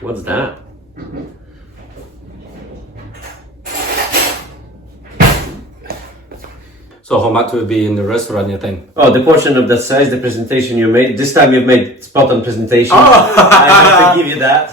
What's that? So how much will be in the restaurant, you think? Oh, the portion of that size, the presentation you made. This time you've made spot on presentation. Oh! I have to give you that.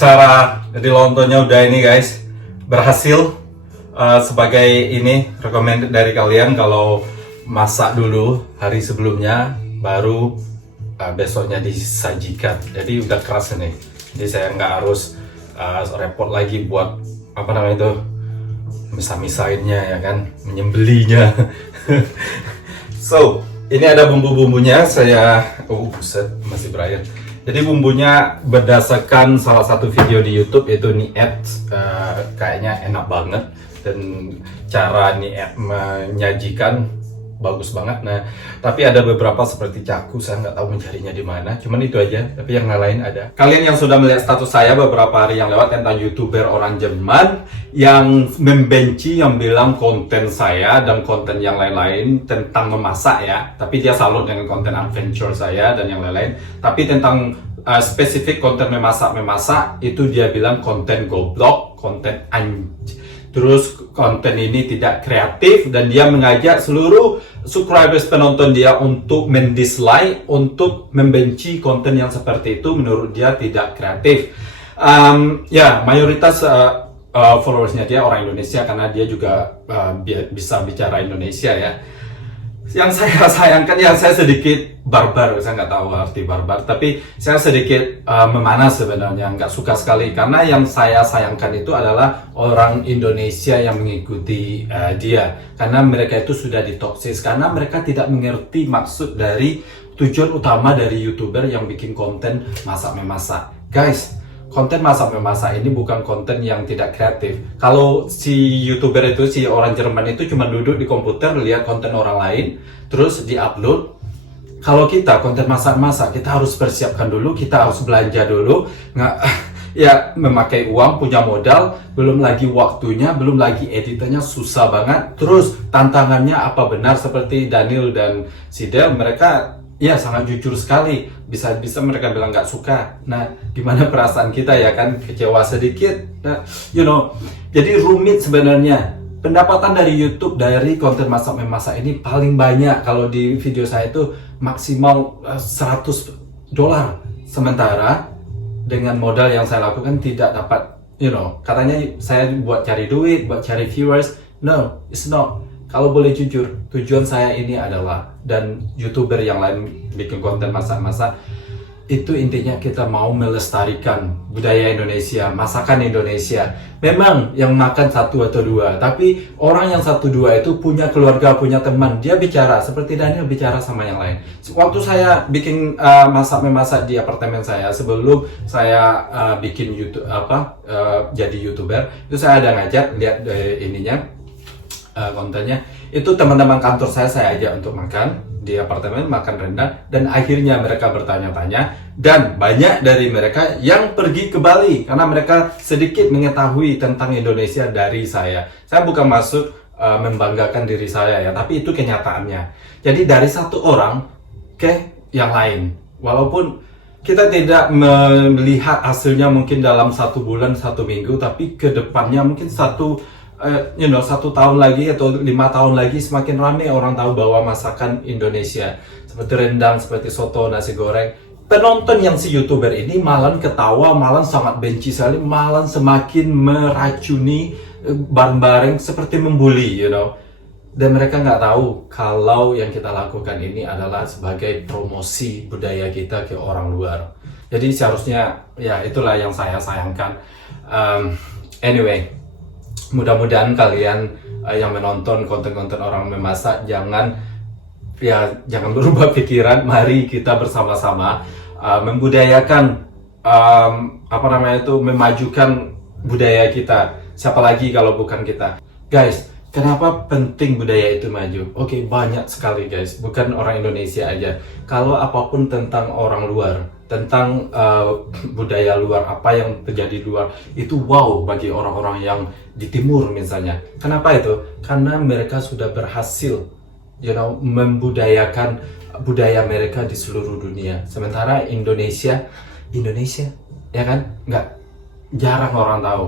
Cara di lontongnya udah ini guys, berhasil. Sebagai ini recommended dari kalian kalau masak dulu hari sebelumnya baru besoknya disajikan. Jadi udah keras ini, jadi saya nggak harus repot lagi buat apa namanya itu, misah-misahinnya ya kan, menyembelinya. So ini ada bumbu-bumbunya, saya buset, masih berair. Jadi bumbunya berdasarkan salah satu video di YouTube yaitu Niat, kayaknya enak banget dan cara Niat menyajikan bagus banget. Nah, tapi ada beberapa seperti caku, saya nggak tahu mencarinya di mana. Cuman itu aja, tapi yang lain ada. Kalian yang sudah melihat status saya beberapa hari yang lewat tentang YouTuber orang Jerman yang membenci, yang bilang konten saya dan konten yang lain-lain tentang memasak ya. Tapi dia salut dengan konten adventure saya dan yang lain-lain. Tapi tentang spesifik konten memasak itu dia bilang konten goblok, konten terus konten ini tidak kreatif, dan dia mengajak seluruh subscribers penonton dia untuk mendislike, untuk membenci konten yang seperti itu. Menurut dia tidak kreatif. Ya, mayoritas followersnya dia orang Indonesia karena dia juga bisa bicara Indonesia ya. Yang saya sayangkan ya, saya sedikit barbar, saya nggak tahu arti barbar, tapi saya sedikit memanas sebenarnya, nggak suka sekali, karena yang saya sayangkan itu adalah orang Indonesia yang mengikuti dia, karena mereka itu sudah ditoksis, karena mereka tidak mengerti maksud dari tujuan utama dari YouTuber yang bikin konten masak-memasak. Guys, konten masak-memasak ini bukan konten yang tidak kreatif. Kalau si YouTuber itu, si orang Jerman itu cuma duduk di komputer, lihat konten orang lain, terus di-upload. Kalau kita konten masak-masak, kita harus persiapkan dulu, kita harus belanja dulu, ya memakai uang, punya modal, belum lagi waktunya, belum lagi editannya susah banget. Terus tantangannya apa benar seperti Daniel dan Sidel, mereka ya sangat jujur sekali, bisa mereka bilang nggak suka. Nah, gimana perasaan kita ya kan, kecewa sedikit. Nah, jadi rumit sebenarnya. Pendapatan dari YouTube dari konten masak-memasak ini paling banyak. Kalau di video saya itu maksimal $100. Sementara dengan modal yang saya lakukan tidak dapat, katanya saya buat cari duit, buat cari viewers. No, it's not. Kalau boleh jujur, tujuan saya ini adalah, dan YouTuber yang lain bikin konten masak-masak, itu intinya kita mau melestarikan budaya Indonesia, masakan Indonesia. Memang yang makan satu atau dua, tapi orang yang satu dua itu punya keluarga, punya teman. Dia bicara, seperti Daniel bicara sama yang lain. Waktu saya bikin masak-memasak di apartemen saya, sebelum saya bikin YouTube, jadi YouTuber, itu saya ada ngajak, lihat kontennya. Itu teman-teman kantor saya ajak untuk makan di apartemen, makan rendang, dan akhirnya mereka bertanya-tanya, dan banyak dari mereka yang pergi ke Bali karena mereka sedikit mengetahui tentang Indonesia dari saya. Saya bukan maksud membanggakan diri saya ya, tapi itu kenyataannya. Jadi dari satu orang ke yang lain, walaupun kita tidak melihat hasilnya mungkin dalam 1 bulan, 1 minggu, tapi ke depannya mungkin 1 tahun lagi atau 5 tahun lagi semakin ramai orang tahu bahwa masakan Indonesia seperti rendang, seperti soto, nasi goreng. Penonton yang si YouTuber ini malah ketawa, malah sangat benci sekali, malah semakin meracuni bareng-bareng seperti membuli, Dan mereka nggak tahu kalau yang kita lakukan ini adalah sebagai promosi budaya kita ke orang luar. Jadi seharusnya ya itulah yang saya sayangkan. Anyway, mudah-mudahan kalian yang menonton konten-konten orang memasak jangan berubah pikiran. Mari kita bersama-sama membudayakan memajukan budaya kita. Siapa lagi kalau bukan kita? Guys, kenapa penting budaya itu maju? Oke, banyak sekali guys, bukan orang Indonesia aja. Kalau apapun tentang orang luar, tentang budaya luar, apa yang terjadi di luar, itu wow bagi orang-orang yang di timur misalnya. Kenapa itu? Karena mereka sudah berhasil, membudayakan budaya mereka di seluruh dunia. Sementara Indonesia, ya kan, jarang orang tahu.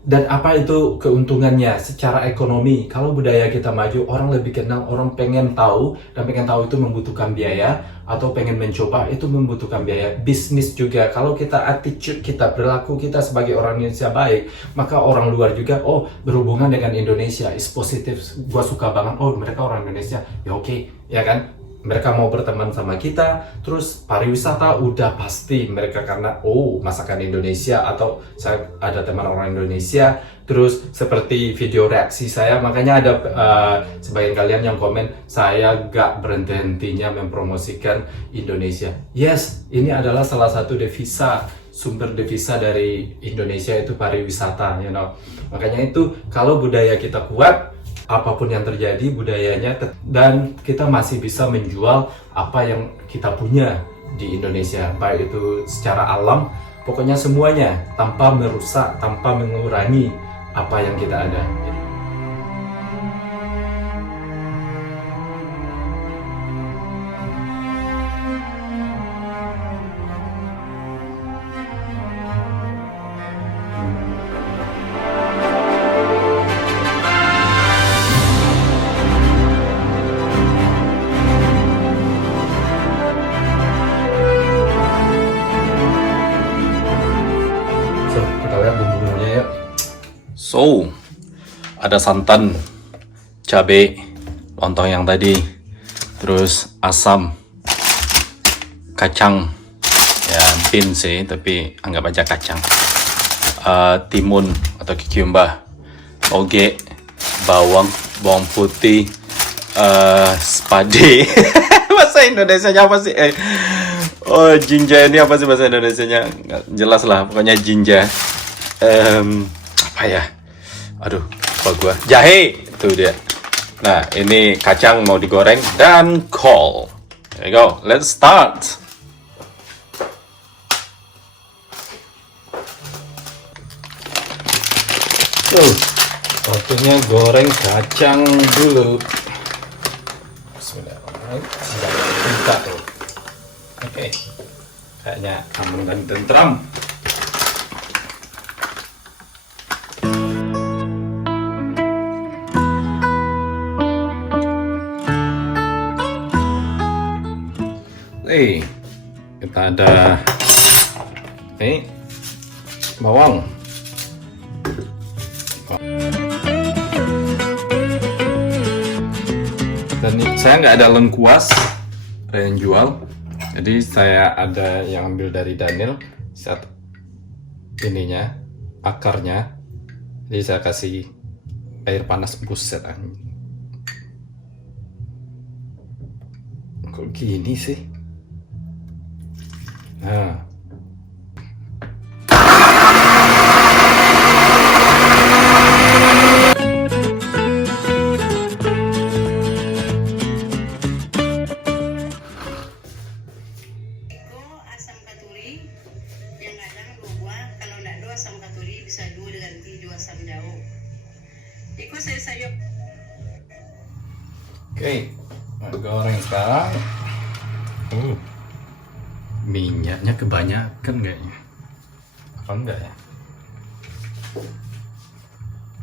Dan apa itu keuntungannya secara ekonomi? Kalau budaya kita maju, orang lebih kenal, orang pengen tahu, dan pengen tahu itu membutuhkan biaya, atau pengen mencoba itu membutuhkan biaya. Bisnis juga, kalau kita attitude kita, perilaku kita sebagai orang Indonesia baik, maka orang luar juga, oh berhubungan dengan Indonesia, is positif, gua suka banget, oh mereka orang Indonesia, ya oke, ya kan? Mereka mau berteman sama kita, terus pariwisata udah pasti mereka karena masakan Indonesia, atau saya ada teman orang Indonesia. Terus seperti video reaksi saya, makanya ada sebagian kalian yang komen saya gak berhenti-hentinya mempromosikan Indonesia. Yes, ini adalah salah satu sumber devisa dari Indonesia itu pariwisata, Makanya itu kalau budaya kita kuat, apapun yang terjadi budayanya, dan kita masih bisa menjual apa yang kita punya di Indonesia, baik itu secara alam, pokoknya semuanya, tanpa merusak, tanpa mengurangi apa yang kita ada. Kita lihat bumbunya ya. So, ada santan, cabai, lontong yang tadi, terus asam, kacang, ya bean sih, tapi anggap aja kacang, timun atau cucumber, toge, bawang putih, spade. Bahasa Indonesianya apa sih? Jinja ini apa sih bahasa Indonesianya? Nggak jelas lah, pokoknya jinja. Apa ya? Aduh, lupa gua. Jahe, itu dia. Nah, ini kacang mau digoreng dan kol. There you go, let's start. Waktunya goreng kacang dulu. Bismillahirrahmanirrahim. Kita tuh. Oke, kayaknya aman dan tentram. Kita ada bawang. Dan saya nggak ada lengkuas, ada yang jual. Jadi saya ada yang ambil dari Daniel, saat ininya, akarnya. Jadi saya kasih air panas, buset anjing. Kok gini sih? Nah. Asam katuri yang kadang 2 buah, kalau enggak 2 asam katuri bisa 2 diganti 2 asam jawa. Iko sayur. Oke, goreng sekarang. Minyaknya kebanyakan kayaknya. Apa enggak ya?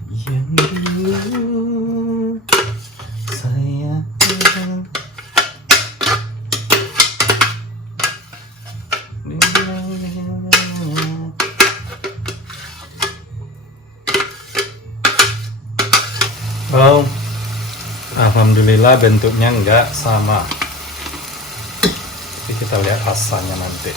Yang dulu saya alhamdulillah bentuknya enggak sama. Jadi kita lihat rasanya nanti.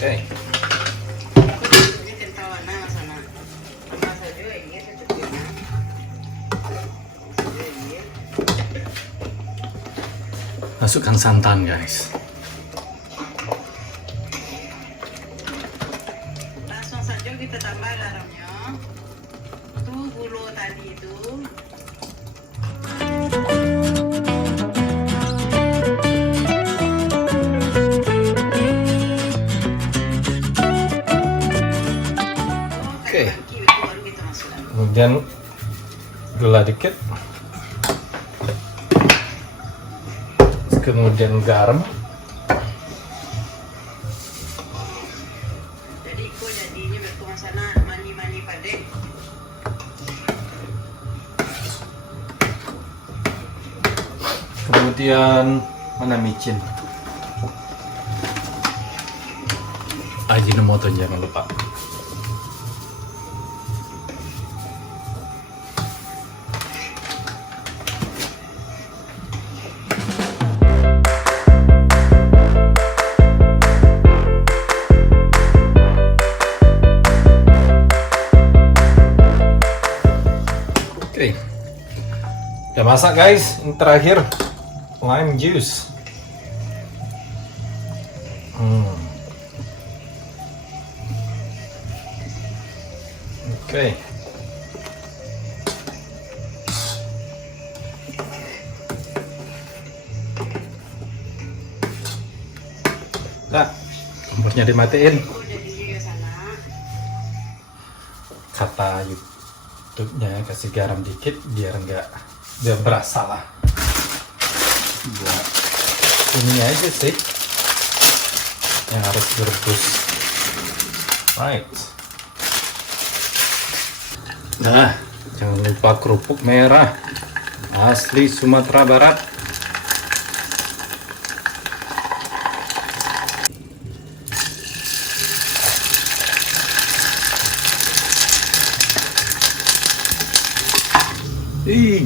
Oke. masukkan santan guys. Langsung saja kita tambah garamnya. Tuh gula tadi itu. Oke. Itu baru kita masukkan. Kemudian gula dikit. Kemudian garam. Jadi kok jadinya berkurang sana mani-mani pada. Kemudian mana micin? Ajinomoto jangan lupa. Oke, udah masak guys. Yang terakhir lime juice. Oke. Nah, kompornya dimatiin. Kok jadinya ke sana. Kata YouTube-nya kasih garam dikit biar berasa lah. Buat ini aja sih yang harus direbus. Right. Nah, jangan lupa kerupuk merah asli Sumatera Barat.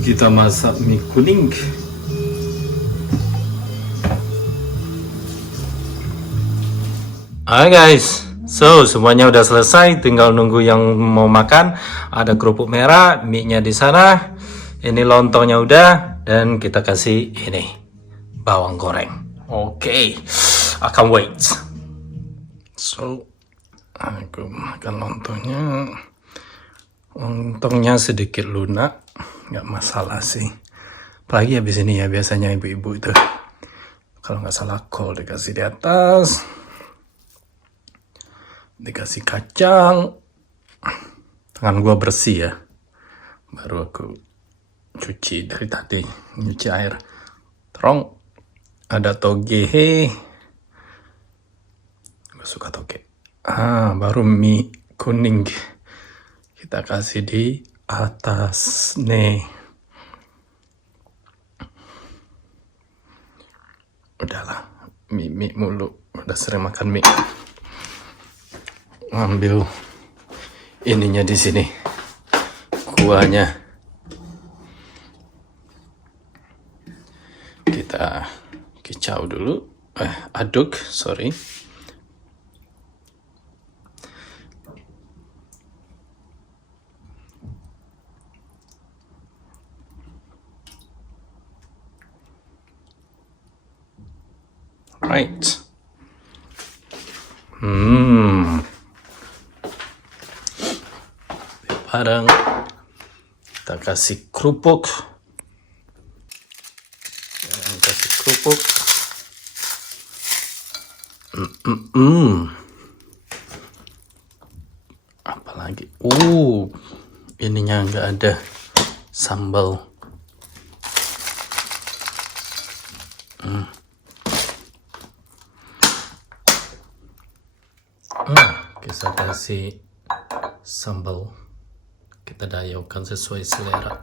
Kita masak mie kuning. Hai guys, so semuanya udah selesai, tinggal nunggu yang mau makan. Ada kerupuk merah, mie-nya di sana. Ini lontongnya udah, dan kita kasih ini bawang goreng. Oke, I can't wait. So, aku makan lontongnya. Lontongnya sedikit lunak. Nggak masalah sih, apalagi habis ini ya, biasanya ibu-ibu itu kalau nggak salah kol dikasih di atas, dikasih kacang. Tangan gua bersih ya, baru aku cuci dari tadi, nyuci air. Terong ada toge, gua suka toge. Baru mie kuning kita kasih di atas nih. Udahlah, mie mulu, udah sering makan mie. Ambil ininya di sini, kuahnya. Kita kicau dulu, aduk, sorry. Right. Padang. Kita kasih kerupuk. Kasih kerupuk. Apalagi? Ininya nggak ada sambal. Kita kasih sambal, kita dayaukan sesuai selera.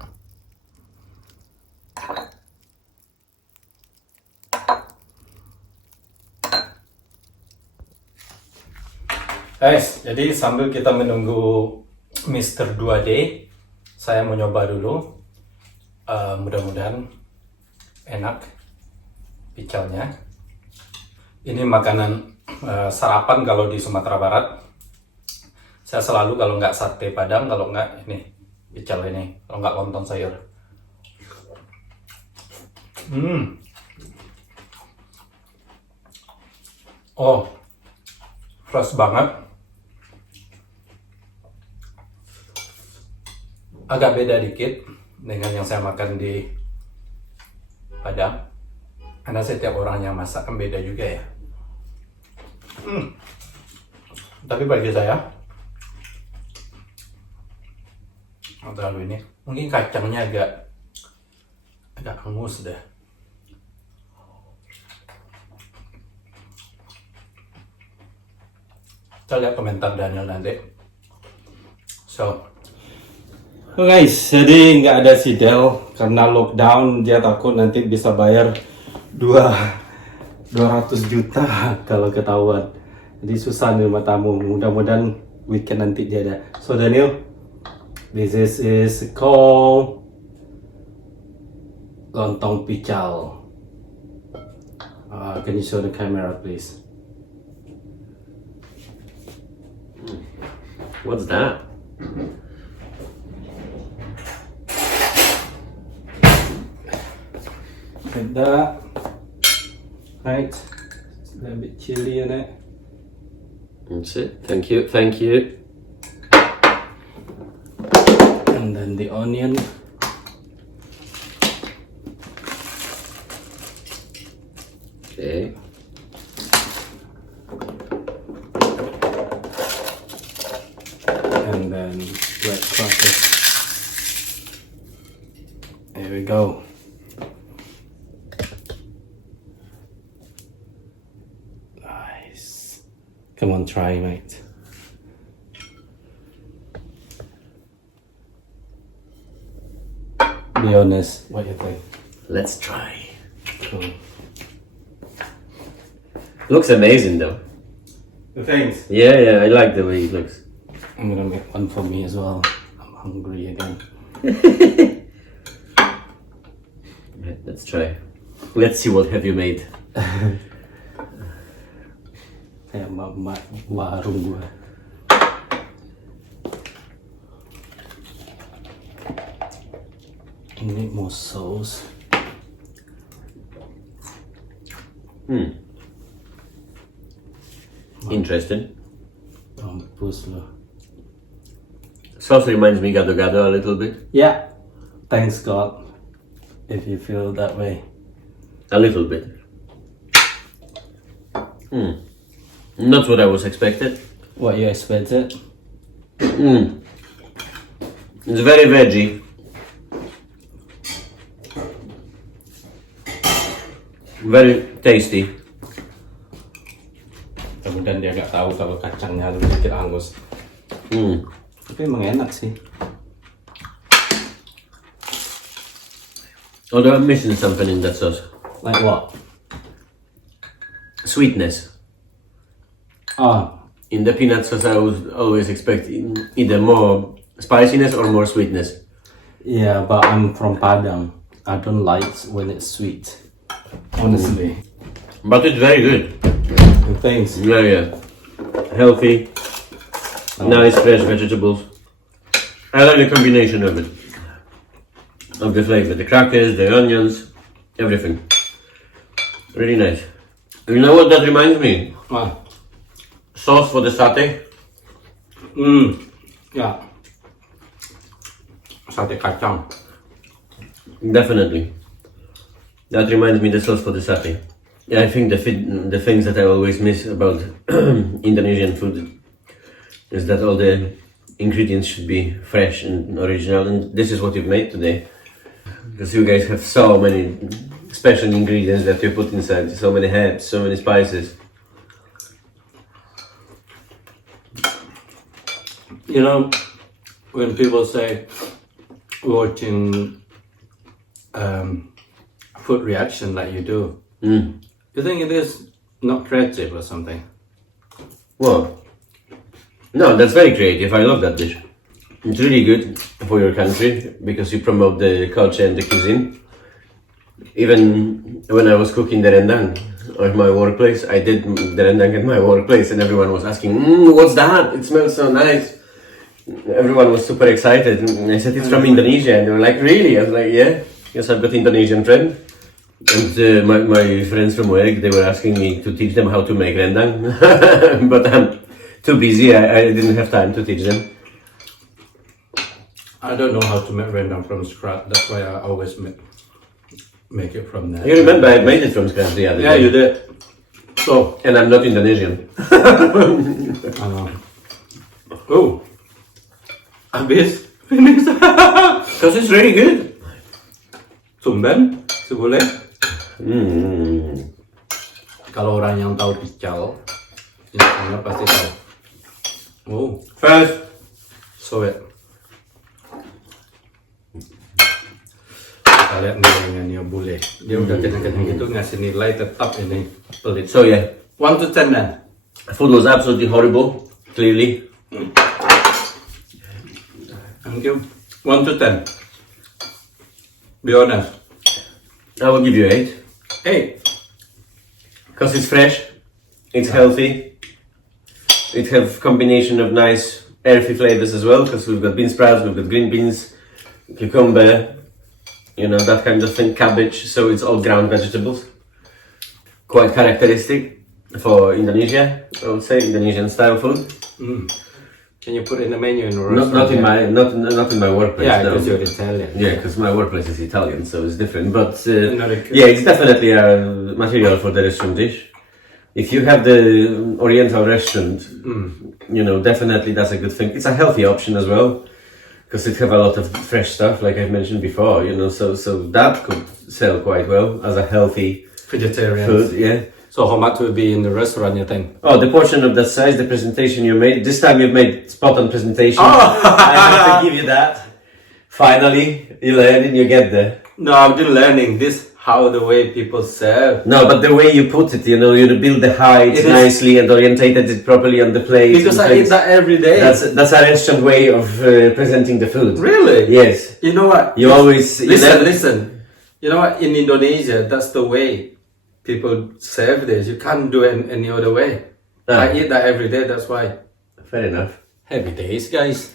Guys, jadi sambil kita menunggu Mr. 2D, saya mau nyoba dulu. Mudah-mudahan enak picelnya. Ini makanan sarapan kalau di Sumatera Barat. Saya selalu kalau nggak sate Padang, kalau nggak ini picel ini, kalau nggak lontong sayur. Oh, fresh banget. Agak beda dikit dengan yang saya makan di Padang. Karena setiap orang yang masak kan beda juga ya. Tapi bagi saya, terlalu ini. Mungkin kacangnya agak hangus deh. Kita lihat komentar Daniel nanti. So, Guys, jadi nggak ada si Del karena lockdown, dia takut nanti bisa bayar 200 juta kalau ketahuan. Jadi susah nih rumah tamu. Mudah-mudahan weekend nanti dia ada. So Daniel, this is called lontong pical. Can you show the camera, please? What's that? Like that. Right. A little bit chili in it. That's it. Thank you. Thank you. And then the onion. Okay. And then red crackers. There we go. Nice. Come on, try, mate. Be honest, what do you think? Let's try. Cool. Looks amazing though. Thanks. Yeah, I like the way it looks. I'm gonna make one for me as well. I'm hungry again. Right, let's try. Let's see what have you made. Kayak mak warung gua. Need more sauce. Interesting. Mampus lo. Sauce reminds me gado gado a little bit. Yeah. Thanks God. If you feel that way. A little bit. Not what I was expected. What you expected? It's very veggie. Very tasty. Kemudian dia nggak tahu kalau kacangnya harus sedikit hangus. Tapi emang enak sih. Although I'm missing something in that sauce. Like what? Sweetness. Ah, In the peanut sauce, I would always expect either more spiciness or more sweetness. yeah, but I'm from Padang. I don't like when it's sweet. Honestly. But it's very good. Thanks. Yeah. Healthy. Nice fresh vegetables. I like the combination of it. Of the flavor. The crackers, the onions, everything. Really nice. You know what that reminds me? Ah. Sauce for the satay. Yeah. Sate kacang. Definitely. That reminds me the sauce for the satay. Yeah, I think the things that I always miss about Indonesian food is that all the ingredients should be fresh and original, and this is what you've made today. Because you guys have so many special ingredients that you put inside, so many herbs, so many spices. You know, when people say watching food reaction like you do, you think it is not creative or something? Well, no, that's very creative. I love that dish. It's really good for your country because you promote the culture and the cuisine. Even when I was cooking the rendang at my workplace, I did the rendang at my workplace, and everyone was asking, "What's that? It smells so nice." Everyone was super excited. And I said, "It's from Indonesia," and they were like, "Really?" I was like, "Yeah, yes, I've got Indonesian friend." And my friends from work, they were asking me to teach them how to make rendang, but I'm too busy. I didn't have time to teach them. I don't know how to make rendang from scratch. That's why I always make it from there. You remember I made it from scratch the other Yeah, day. you did. So, And I'm not Indonesian. oh, habis finish. Because it's really good. Sumben, sebule. Mm. Kalau orang yang tahu pical, ini pasti tahu. Oh, First, so it. Kita lihat nih bule. Dia udah kenyang-kenyang gitu ngasih nilai tetap ini pelit. so yeah, 1 to 10 then. food was absolutely horrible, clearly. Thank you. 1 to 10. Be honest. I will give you 8. 8. Because it's fresh, it's healthy, it have combination of nice earthy flavors as well, because we've got bean sprouts, we've got green beans, cucumber, you know, that kind of thing, cabbage, so it's all ground vegetables. Quite characteristic for Indonesia, I would say, Indonesian style food. Can you put in the menu in the Not restaurant? not in my workplace. Yeah, no. because you're Italian. Yeah, because my workplace is Italian, so it's different. But Another cook. yeah, it's definitely a material for the restaurant dish. If you have the Oriental restaurant, you know, definitely that's a good thing. It's a healthy option as well, because it have a lot of fresh stuff, like I've mentioned before. You know, so that could sell quite well as a healthy Vegetarian. food. Yeah. So how much will be in the restaurant, you think? Oh, the portion of that size, the presentation you made. This time you've made spot on presentation. I have to give you that. Finally, you learn and you get there. No, I've been learning this, how the way people serve. No, but the way you put it, you know, you build the height It is- nicely and orientated it properly on the plate. Because and I eat things. that every day. That's a restaurant way of presenting the food. Really? Yes. You know what? You always Listen. You know what? In Indonesia, that's the way people serve this. You can't do it any other way. Ah. I eat that every day, that's why. Fair enough. Happy days, guys.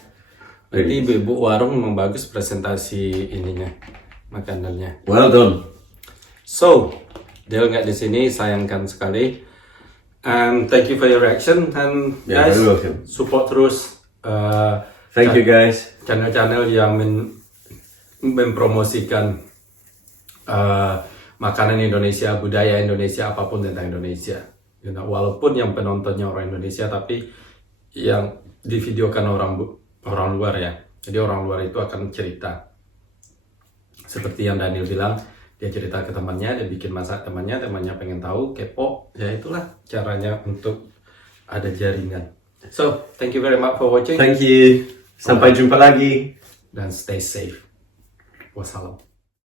Nanti ibu warung memang bagus presentasi ininya, makanannya. Well done. So, Del nggak di sini, sayangkan sekali. And thank you for your reaction and Yeah, guys, very welcome. support terus Thank you guys. channel-channel yang mempromosikan makanan Indonesia, budaya Indonesia, apapun tentang Indonesia. You know, walaupun yang penontonnya orang Indonesia, tapi yang divideokan orang luar ya. Jadi orang luar itu akan cerita. Seperti yang Daniel bilang, dia cerita ke temannya, dia bikin masak temannya pengen tahu, kepo. Ya itulah caranya untuk ada jaringan. So, thank you very much for watching Thank you. Sampai jumpa lagi. dan stay safe. Wassalam.